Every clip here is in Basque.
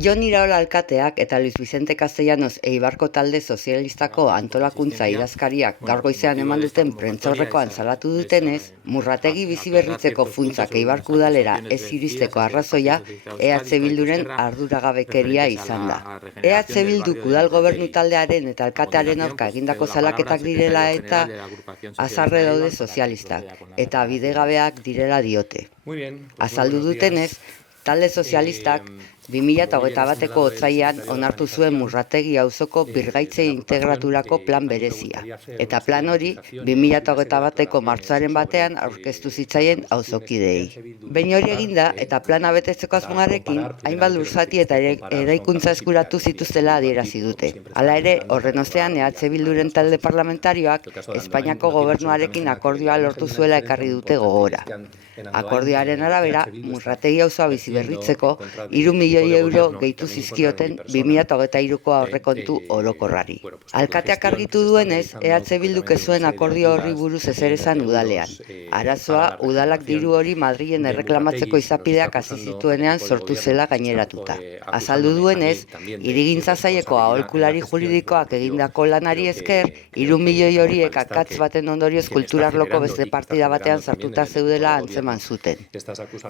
Jon Iraola alkateak eta Luis Vicente Castellanos Eibarko talde sozialistako antolakuntza idazkariak gaur goizean eman duten prentsaurrekoan salatu dutenez, Murrategi biziberritzeko funtsak Eibarko udalera ez iristeko arrazoia EH Bilduren arduragabekeria izan da. EH Bilduk udal gobernu taldearen eta alkatearen aurka egindako salaketak direla eta azarre daude sozialistak, eta bidegabeak direla diote. Azaldu dutenez, talde sozialistak 2021ko otsailean onartu zuen Murrategi auzoko birgaitze integraturako plan berezia, eta plan hori 2021ko martxoaren batean aurkeztu zitzaien auzokideei. Behin hori eginda eta plana betetzeko asmoarekin, hainbat lurzati eta eraikuntza eskuratu zituztela adierazi dute. Hala ere, horren ostean EH Bilduren talde parlamentarioak Espainiako gobernuarekin akordioa lortu zuela ekarri dute gogora. Akordioaren arabera, Murrategi auzoa biziberritzeko 3 milioi euro gehitu zizkioten 2023ko aurrekontu orokorrari. Alkateak argitu duenez, EH Bilduk ez zuen akordio horri buruz ezer esan udalean. Arazoa, udalak diru hori Madrilen erreklamatzeko izapideak hasi zituenean sortu zela gaineratuta. Azaldu duenez, hirigintza saileko aholkulari juridikoak egindako lanari esker, 3 milioi horiek akats baten ondorioz kulturarloko beste partida batean sartuta zeudela antzeman zuten.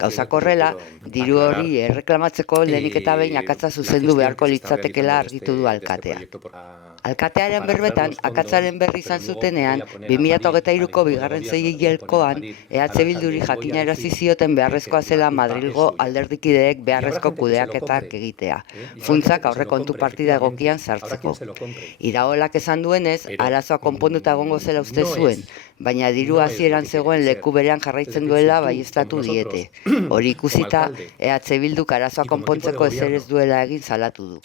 Gauzak horrela, diru hori erreklamatzeko lehenik eta behin akatsa zuzendu beharko litzatekela argitu du alkatea. Alkatearen berbetan, akatsaren berri izan zutenean, 2023ko bigarren seihilekoan EH Bilduri jakinarazi zioten beharrezkoa zela Madrilgo alderdikideek beharrezko kudeaketak egitea, funtsak aurrekontu partida egokian sartzeko. Iraolak esan duenez, arazoa konponduta egongo zela uste zuen, baina diru hasieran zegoen leku berean jarraitzen duela baieztatu diete. Hori ikusita, EH Bilduk arazoa konpontzeko ezer ez duela egin salatu du.